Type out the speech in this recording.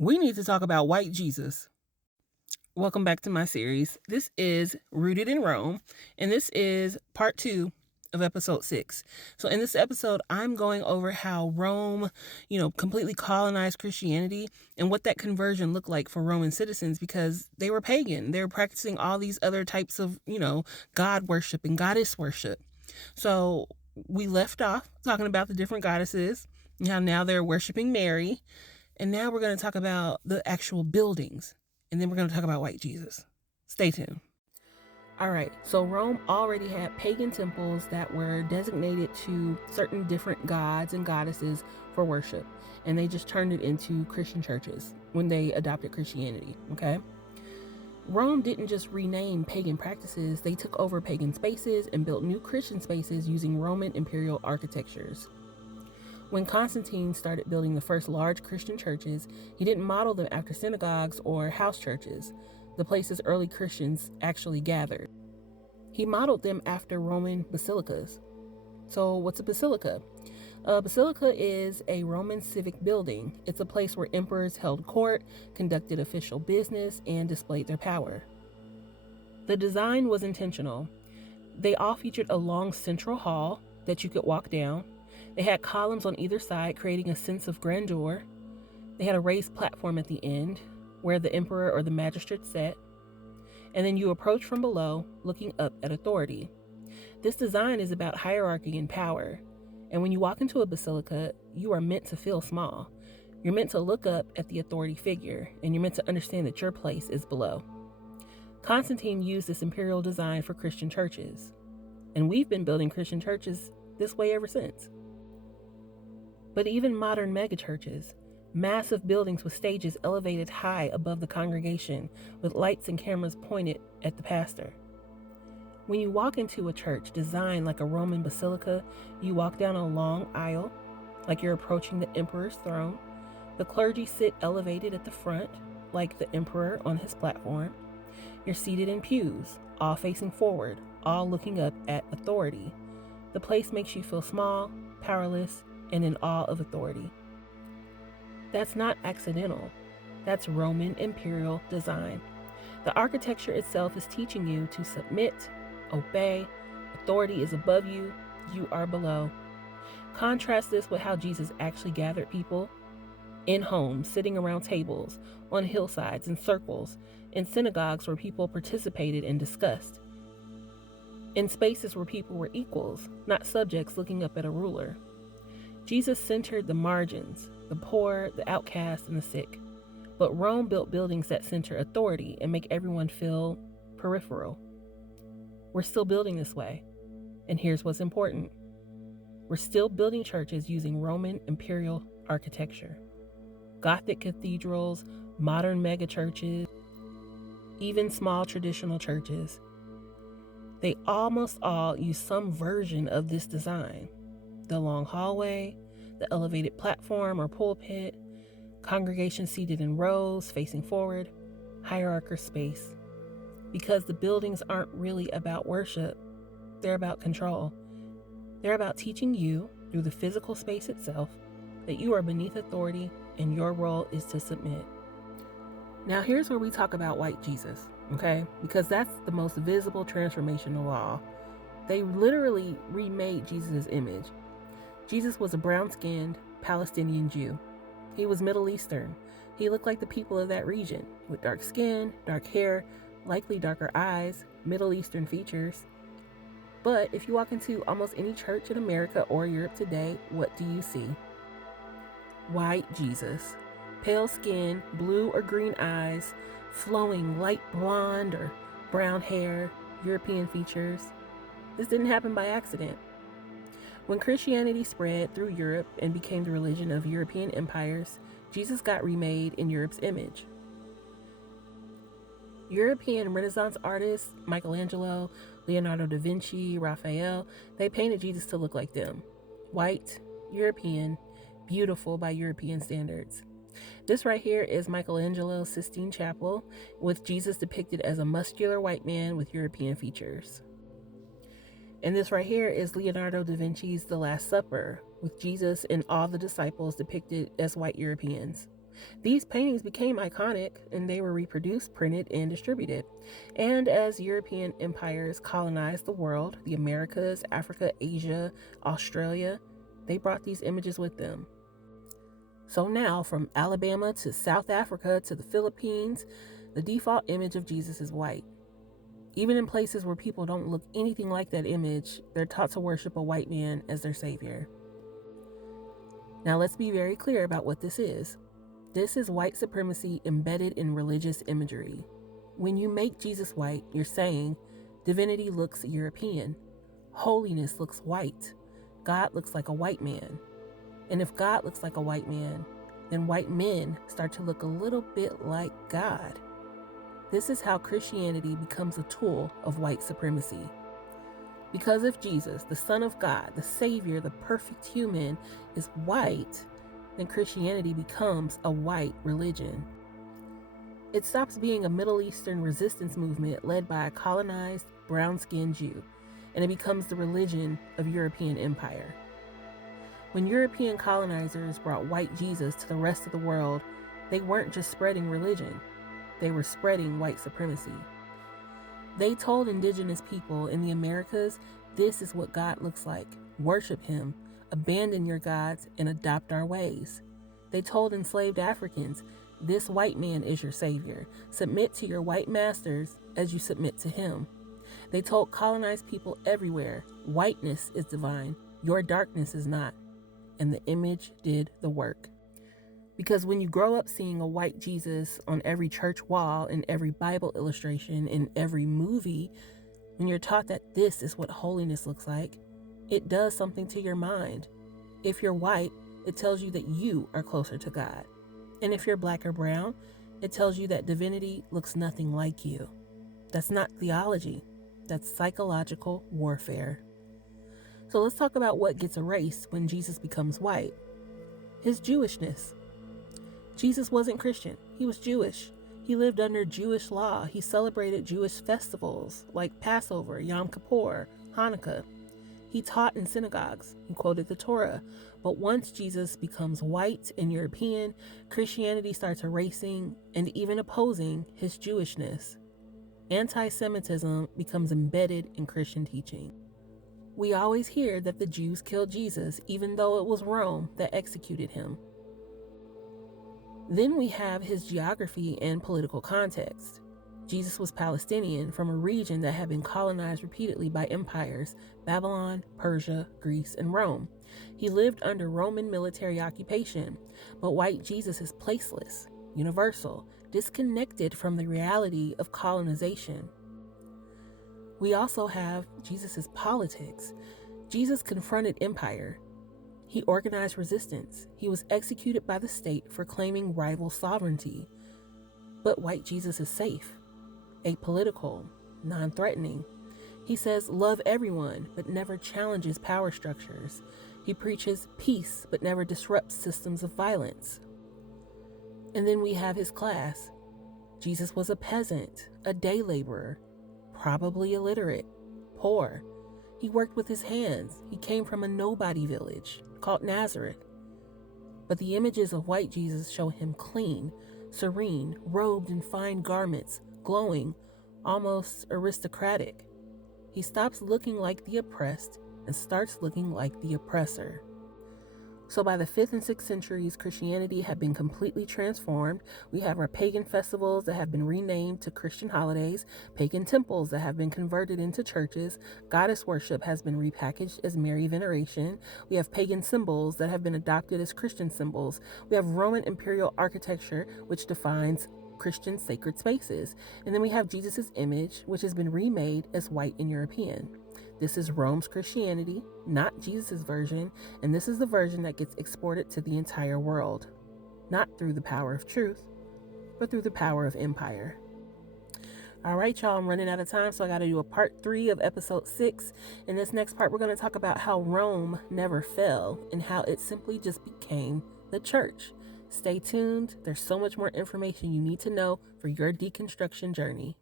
We need to talk about white Jesus. Welcome back to my series. This is Rooted in Rome, and this is part 2 of episode 6. So in this episode, I'm going over how Rome, completely colonized Christianity and what that conversion looked like for Roman citizens because they were pagan. They were practicing all these other types of, God worship and goddess worship. So we left off talking about the different goddesses and how now they're worshiping Mary. And now we're going to talk about the actual buildings. And then we're going to talk about white Jesus. Stay tuned. All right, so Rome already had pagan temples that were designated to certain different gods and goddesses for worship. And they just turned it into Christian churches when they adopted Christianity, okay? Rome didn't just rename pagan practices, they took over pagan spaces and built new Christian spaces using Roman imperial architectures. When Constantine started building the first large Christian churches, he didn't model them after synagogues or house churches, the places early Christians actually gathered. He modeled them after Roman basilicas. So what's a basilica? A basilica is a Roman civic building. It's a place where emperors held court, conducted official business, and displayed their power. The design was intentional. They all featured a long central hall that you could walk down. They had columns on either side, creating a sense of grandeur. They had a raised platform at the end, where the emperor or the magistrate sat. And then you approach from below, looking up at authority. This design is about hierarchy and power. And when you walk into a basilica, you are meant to feel small. You're meant to look up at the authority figure, and you're meant to understand that your place is below. Constantine used this imperial design for Christian churches. And we've been building Christian churches this way ever since. But even modern megachurches, massive buildings with stages elevated high above the congregation, with lights and cameras pointed at the pastor. When you walk into a church designed like a Roman basilica, you walk down a long aisle, like you're approaching the emperor's throne. The clergy sit elevated at the front, like the emperor on his platform. You're seated in pews, all facing forward, all looking up at authority. The place makes you feel small, powerless, and in awe of authority. That's not accidental. That's Roman imperial design. The architecture itself is teaching you to submit, obey. Authority is above you, you are below. Contrast this with how Jesus actually gathered people in homes, sitting around tables, on hillsides, in circles, in synagogues where people participated and discussed, in spaces where people were equals, not subjects looking up at a ruler. Jesus centered the margins, the poor, the outcast, and the sick. But Rome built buildings that center authority and make everyone feel peripheral. We're still building this way. And here's what's important. We're still building churches using Roman imperial architecture. Gothic cathedrals, modern megachurches, even small traditional churches. They almost all use some version of this design. The long hallway, the elevated platform or pulpit, congregation seated in rows facing forward, hierarchical space. Because the buildings aren't really about worship, they're about control. They're about teaching you, through the physical space itself, that you are beneath authority and your role is to submit. Now here's where we talk about white Jesus, okay? Because that's the most visible transformation of all. They literally remade Jesus' image. Jesus was a brown-skinned Palestinian Jew. He was Middle Eastern. He looked like the people of that region, with dark skin, dark hair, likely darker eyes, Middle Eastern features. But if you walk into almost any church in America or Europe today, what do you see? White Jesus. Pale skin, blue or green eyes, flowing light blonde or brown hair, European features. This didn't happen by accident. When Christianity spread through Europe and became the religion of European empires, Jesus got remade in Europe's image. European Renaissance artists, Michelangelo, Leonardo da Vinci, Raphael, they painted Jesus to look like them. White, European, beautiful by European standards. This right here is Michelangelo's Sistine Chapel, with Jesus depicted as a muscular white man with European features. And this right here is Leonardo da Vinci's The Last Supper, with Jesus and all the disciples depicted as white Europeans. These paintings became iconic and they were reproduced, printed, and distributed. And as European empires colonized the world, the Americas, Africa, Asia, Australia, they brought these images with them. So now, from Alabama to South Africa to the Philippines, the default image of Jesus is white. Even in places where people don't look anything like that image, they're taught to worship a white man as their savior. Now let's be very clear about what this is. This is white supremacy embedded in religious imagery. When you make Jesus white, you're saying divinity looks European, holiness looks white, God looks like a white man. And if God looks like a white man, then white men start to look a little bit like God. This is how Christianity becomes a tool of white supremacy. Because if Jesus, the Son of God, the Savior, the perfect human, is white, then Christianity becomes a white religion. It stops being a Middle Eastern resistance movement led by a colonized, brown-skinned Jew, and it becomes the religion of European empire. When European colonizers brought white Jesus to the rest of the world, they weren't just spreading religion, they were spreading white supremacy. They told indigenous people in the Americas, this is what God looks like. Worship him, abandon your gods, and adopt our ways. They told enslaved Africans, this white man is your savior. Submit to your white masters as you submit to him. They told colonized people everywhere, whiteness is divine, your darkness is not. And the image did the work. Because when you grow up seeing a white Jesus on every church wall, in every Bible illustration, in every movie, when you're taught that this is what holiness looks like, it does something to your mind. If you're white, it tells you that you are closer to God. And if you're black or brown, it tells you that divinity looks nothing like you. That's not theology. That's psychological warfare. So let's talk about what gets erased when Jesus becomes white. His Jewishness. Jesus wasn't Christian. He was Jewish. He lived under Jewish law. He celebrated Jewish festivals like Passover, Yom Kippur, Hanukkah. He taught in synagogues. He quoted the Torah. But once Jesus becomes white and European, Christianity starts erasing and even opposing his Jewishness. Anti-Semitism becomes embedded in Christian teaching. We always hear that the Jews killed Jesus, even though it was Rome that executed him. Then we have his geography and political context. Jesus was Palestinian from a region that had been colonized repeatedly by empires, Babylon, Persia, Greece, and Rome. He lived under Roman military occupation, but white Jesus is placeless, universal, disconnected from the reality of colonization. We also have Jesus' politics. Jesus confronted empire. He organized resistance. He was executed by the state for claiming rival sovereignty. But white Jesus is safe, apolitical, non-threatening. He says, love everyone, but never challenges power structures. He preaches peace, but never disrupts systems of violence. And then we have his class. Jesus was a peasant, a day laborer, probably illiterate, poor. He worked with his hands. He came from a nobody village called Nazareth. But the images of white Jesus show him clean, serene, robed in fine garments, glowing, almost aristocratic. He stops looking like the oppressed and starts looking like the oppressor. So by the 5th and 6th centuries, Christianity had been completely transformed. We have our pagan festivals that have been renamed to Christian holidays, pagan temples that have been converted into churches, goddess worship has been repackaged as Mary veneration. We have pagan symbols that have been adopted as Christian symbols. We have Roman imperial architecture, which defines Christian sacred spaces. And then we have Jesus' image, which has been remade as white and European. This is Rome's Christianity, not Jesus' version, and this is the version that gets exported to the entire world, not through the power of truth, but through the power of empire. All right, y'all, I'm running out of time, so I got to do a part 3 of episode 6. In this next part, we're going to talk about how Rome never fell and how it simply just became the church. Stay tuned. There's so much more information you need to know for your deconstruction journey.